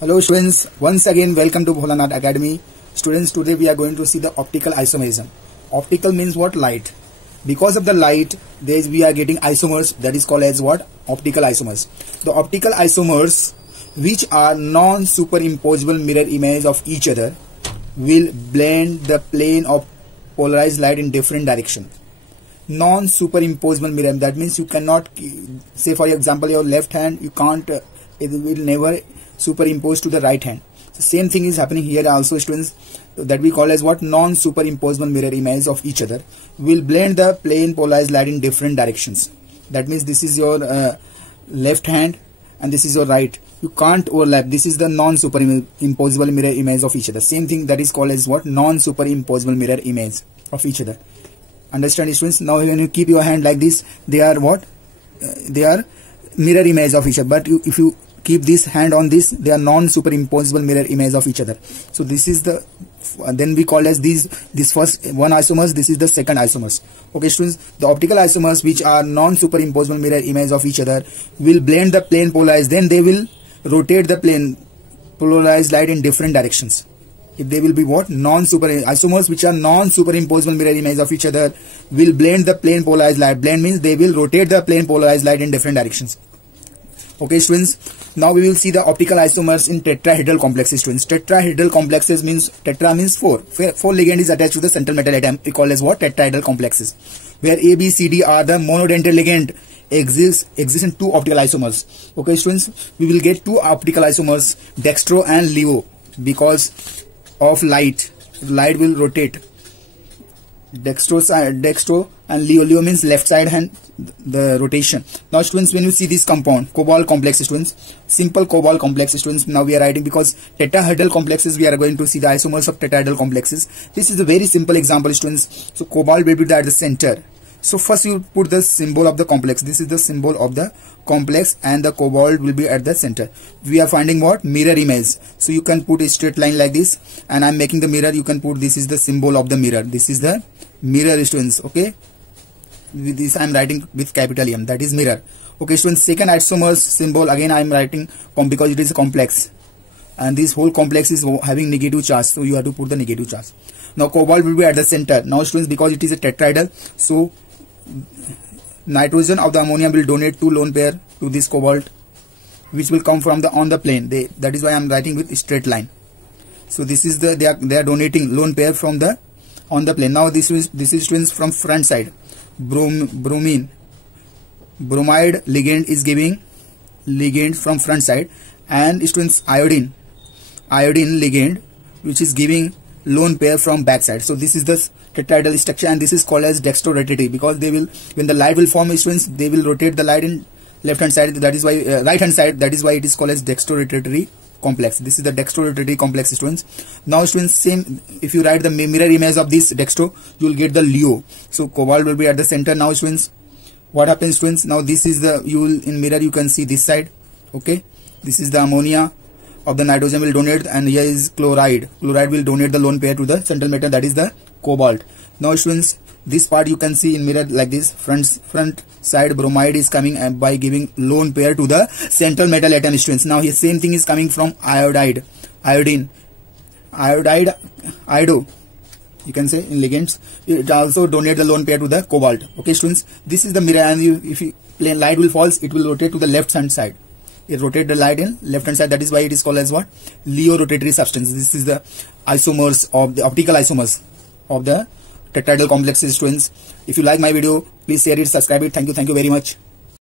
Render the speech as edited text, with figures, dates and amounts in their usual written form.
Hello students, once again welcome to Bholanath Academy. Students, today we are going to see the optical isomerism. Optical means what? Light. Because of the light, we are getting isomers, that is called as what? Optical isomers. The optical isomers, which are non-superimposable mirror image of each other, will blend the plane of polarized light in different direction. Non-superimposable mirror, that means you cannot, say for example your left hand, you can't, it will never superimpose to the right hand. The same thing is happening here also, students, that we call as what? Non-superimposable mirror image of each other will blend the plane polarized light in different directions. That means this is your left hand and this is your right. You can't overlap. This is the non-superimposable mirror image of each other. Same thing, that is called as what? Non-superimposable mirror image of each other. Understand, students? Now when you keep your hand like this, they are what? They are mirror image of each other. But if you keep this hand on this, they are non-superimposable mirror image of each other. So this is the, then we call as this first one isomers, this is the second isomers. Okay students, the optical isomers which are non-superimposable mirror image of each other will blend the plane polarized, then they will rotate the plane polarized light in different directions. If they will be what? Isomers which are non-superimposable mirror image of each other will blend the plane polarized light. Blend means they will rotate the plane polarized light in different directions. Okay students, now we will see the optical isomers in tetrahedral complexes. Students, tetrahedral complexes means, tetra means 4 ligand is attached to the central metal atom. We call as what? Tetrahedral complexes, where A, B, C, D are the monodentate ligand exist in 2 optical isomers. Okay students, we will get 2 optical isomers, dextro and leo, because of light. Light will rotate. Dextro and leo means left side hand, the rotation. Now students, when you see this compound, cobalt complex, students, simple cobalt complex, students, now we are writing, because tetrahedral complexes we are going to see the isomers of tetrahedral complexes. This is a very simple example, students. So cobalt will be at the center. So first you put the symbol of the complex. This is the symbol of the complex and the cobalt will be at the center. We are finding what? Mirror image. So you can put a straight line like this, and I am making the mirror. You can put, this is the symbol of the mirror. This is the mirror, students. Okay, with this I am writing with capital M, that is mirror. Okay students, second isomers symbol, again I am writing because it is a complex and this whole complex is having negative charge, so you have to put the negative charge. Now cobalt will be at the center. Now students, because it is a tetrahedral, so nitrogen of the ammonia will donate 2 lone pair to this cobalt, which will come from the on the plane. That is why I am writing with straight line. So this is the, they are donating lone pair from the on the plane. Now this is students from front side. Bromide ligand is giving ligand from front side, and students iodine ligand which is giving lone pair from back side. So this is the tetrahedral structure, and this is called as dextrorotative, because they will, when the light will form, students, they will rotate the light in left hand side, that is why right hand side, that is why it is called as dextrorotatory complex. This is the dextrorotatory complex, students. Now students, same, if you write the mirror image of this dextro, you will get the leo. So cobalt will be at the center. Now students, what happens, students? Now this is the, you will in mirror you can see this side. Okay, this is the ammonia of the nitrogen will donate, and here is chloride will donate the lone pair to the central metal, that is the cobalt. Now students, this part you can see in mirror like this, front side bromide is coming and by giving lone pair to the central metal atom, students. Now here same thing is coming from iodide, iodo, you can say in ligands, it also donate the lone pair to the cobalt. Okay students, this is the mirror, and if you plane light will falls, it will rotate to the left hand side. It rotate the light in left hand side, that is why it is called as what? Leo rotatory substance. This is the isomers of the optical isomers of the tetrahedral complexes, students. If you like my video, please share it, subscribe it. Thank you very much.